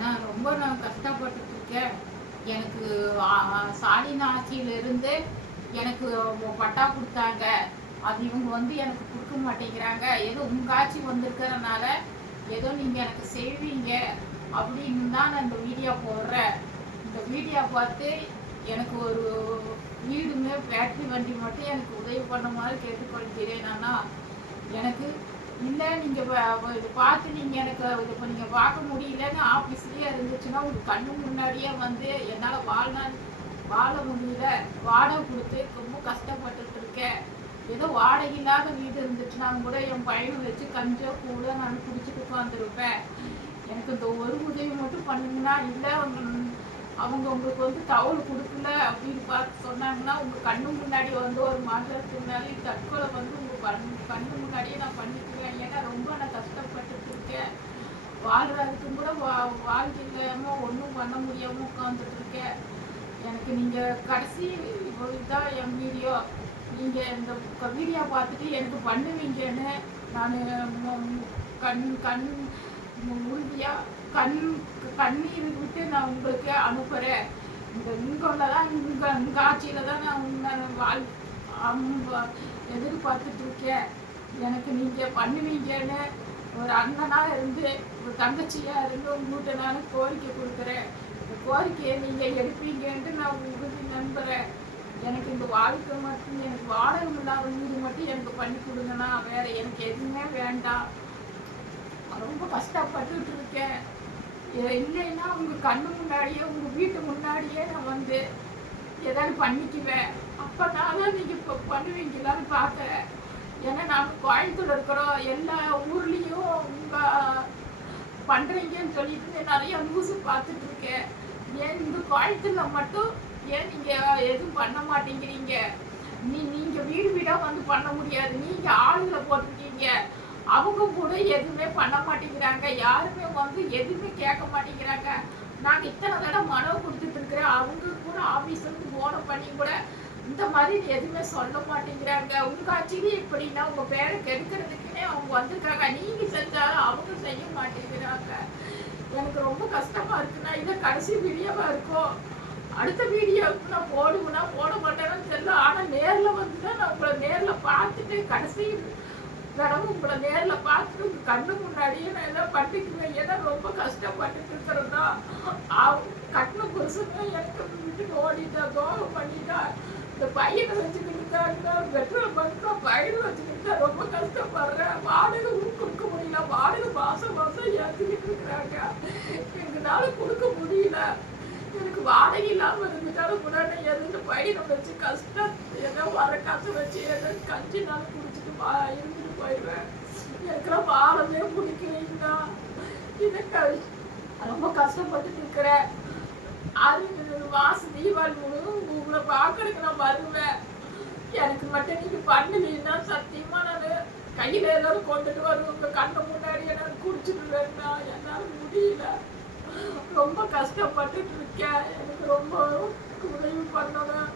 நான் கஷ்டப்பட்டுட்டு இருக்கேன். எனக்கு ஸ்டாலின் ஆட்சியிலிருந்து எனக்கு பட்டா கொடுத்தாங்க. அது இவங்க வந்து எனக்கு கொடுக்க மாட்டேங்கிறாங்க. ஏதோ உங்க ஆட்சி வந்திருக்கிறதுனால ஏதோ நீங்க எனக்கு செய்வீங்க அப்படின்னு தான் நான் இந்த வீடியோ போடுறேன். இந்த வீடியோ பார்த்து எனக்கு ஒரு வீடுமே பேட்டரி வண்டி மட்டும் எனக்கு உதவி பண்ண மாதிரி கேட்டுக்கொள்கிறேன். ஆனால் எனக்கு இல்லை, நீங்கள் இது பார்த்து நீங்கள் எனக்கு இது இப்போ நீங்கள் பார்க்க முடியலன்னு ஆஃபீஸ்லேயே இருந்துச்சுன்னா உங்கள் கண்ணு முன்னாடியே வந்து என்னால் வாழ முடியல, வாடகை கொடுத்து ரொம்ப கஷ்டப்பட்டுட்டு இருக்கேன். ஏதோ வாடகை இல்லாத வீடு இருந்துச்சுன்னா கூட என் பையனை வச்சு கஞ்சோ கூட நான் குடிச்சிட்டு உட்காந்துருப்பேன். எனக்கு இந்த ஒரு உதவி மட்டும் பண்ணுங்கன்னா, இல்லை அவங்க உங்களுக்கு வந்து தகவல் கொடுக்கல அப்படின்னு பார்த்து சொன்னாங்கன்னா உங்கள் கண்ணு முன்னாடி வந்து ஒரு மாற்றத்தினாலே தற்கொலை வந்து உங்கள் கண்ணு முன்னாடியே நான் பண்ணிக்குவேன். ஏன்னா ரொம்ப நான் கஷ்டப்பட்டுட்டு இருக்கேன். வாழ்றதுக்கும் கூட வாழ்க்கை இல்லாமல் ஒன்றும் பண்ண முடியாமல் உட்காந்துட்டு இருக்கேன். எனக்கு நீங்கள் கடைசி இதுதான் என் வீடியோ. நீங்கள் இந்த வீடியோ பார்த்துட்டு எனக்கு பண்ணுவீங்கன்னு நான் உறுதியாக கண்ணீர் விட்டு நான் உங்களுக்கு அனுப்புகிறேன். உங்கள் ஆட்சியில் தான் நான் எதிர்பார்த்துட்டு இருக்கேன். எனக்கு நீங்கள் பண்ணுவீங்கன்னு ஒரு அண்ணனாக இருந்து ஒரு தங்கச்சியாக இருந்து உங்கள்கிட்ட நான் கோரிக்கை கொடுக்குறேன். இந்த கோரிக்கையை நீங்கள் எடுப்பீங்கன்ட்டு நான் உறுதி நம்புகிறேன். எனக்கு இந்த வாழ்க்கை மட்டும், எனக்கு வாடகை இல்லாத வீடு மட்டும் எனக்கு பண்ணி கொடுங்கன்னா வேற எனக்கு எதுவுமே வேண்டாம். ரொம்ப கஷ்டப்பட்டுட்டு இருக்கேன். இல்லைன்னா உங்கள் கண்ணு முன்னாடியே உங்கள் வீட்டு முன்னாடியே நான் வந்து ஏதாவது பண்ணிக்குவேன். அப்போனாலும் நீங்கள் இப்போ பண்ணுவீங்களான்னு பார்க்குறேன். ஏன்னா நாங்கள் கோயம்புத்தூர் இருக்கிறோம். எல்லா ஊர்லேயும் உங்கள் பண்ணுறீங்கன்னு சொல்லிட்டு நிறைய நியூஸ் பார்த்துட்டு இருக்கேன். ஏன் இந்த கோயம்புத்தூரில் மட்டும் ஏன் நீங்கள் எதுவும் பண்ண மாட்டேங்கிறீங்க? நீங்கள் வீடு வீடாக வந்து பண்ண முடியாது. நீங்கள் ஆளுங்களை போட்டிருக்கீங்க, அவங்க கூட எதுவுமே பண்ண மாட்டேங்கிறாங்க. யாருமே வந்து எதுவுமே கேட்க மாட்டேங்கிறாங்க. நாங்கள் இத்தனை தடவை மனு கொடுத்துட்டு இருக்கிறேன். அவங்க கூட ஆஃபீஸுக்கு போன பண்ணி கூட இந்த மாதிரி எதுவுமே சொல்ல மாட்டேங்கிறாங்க. உங்கள் ஆட்சியிலே இப்படின்னா உங்கள் பேரை கெடுக்கிறதுக்குன்னே அவங்க வந்திருக்காங்க. நீங்கள் செஞ்சாலும் அவங்க செய்ய மாட்டேங்கிறாங்க. எனக்கு ரொம்ப கஷ்டமாக இருக்குன்னா இதை கடைசி வீடியோவாக இருக்கும். அடுத்த வீடியோவுக்கு நான் போடுவேன்னா போட மாட்டேன்னு தெரியல. ஆனால் நேரில் வந்து தான் நான் உங்களை நேரில் பார்த்துட்டு கடைசி தடவை உங்களை நேரில் பார்த்துட்டு உங்கள் கண்ணு முன்னாடியே நான் எல்லாம் பண்ணிக்குவேன். ஏன்னா ரொம்ப கஷ்டப்பட்டுட்டு இருக்கிறதா கட்டின புருஷங்க எனக்கு வீட்டுக்கு ஓடிட்டா, துரோகம் பண்ணிட்டா. இந்த பையனை வச்சுக்கிட்டு பெட்ரோல் பங்க் பயிர் வச்சுக்கிட்டு ரொம்ப கஷ்டப்படுறேன். வாடகை கொடுக்க முடியல. வாடகை மாதம் ஏற்றிக்கிட்டு இருக்கிறாங்க. எங்களால கொடுக்க முடியல. எனக்கு வாடகை இல்லாமல் இருந்துட்டாலும் கூட நான் எதுவும் பயிரை வச்சு கஷ்டம் ஏதோ வர காசு வச்சு ஏதோ கஞ்சி நாள் குடிச்சிட்டு இருந்துட்டு போயிடுவேன். எனக்குலாம் வாழவே பிடிக்கலைங்கண்ணா. எனக்கு ரொம்ப கஷ்டப்பட்டுட்டு இருக்கிறேன். மாசம் தீபாவளி முழுவதும் உங்களை பார்க்கறதுக்கு நான் வருவேன். எனக்கு மட்டும் நீங்கள் பண்ணலீங்கன்னா சத்தியமாக நான் கையில் எல்லாரும் கொண்டுட்டு வருவேன். உங்கள் கண்ணை முன்னாடியே நான் குடிச்சிடுவேன்னா என்னால் முடியல. ரொம்ப கஷ்டப்பட்டுட்டு இருக்கேன். எனக்கு ரொம்ப உதவி பண்ணணும்.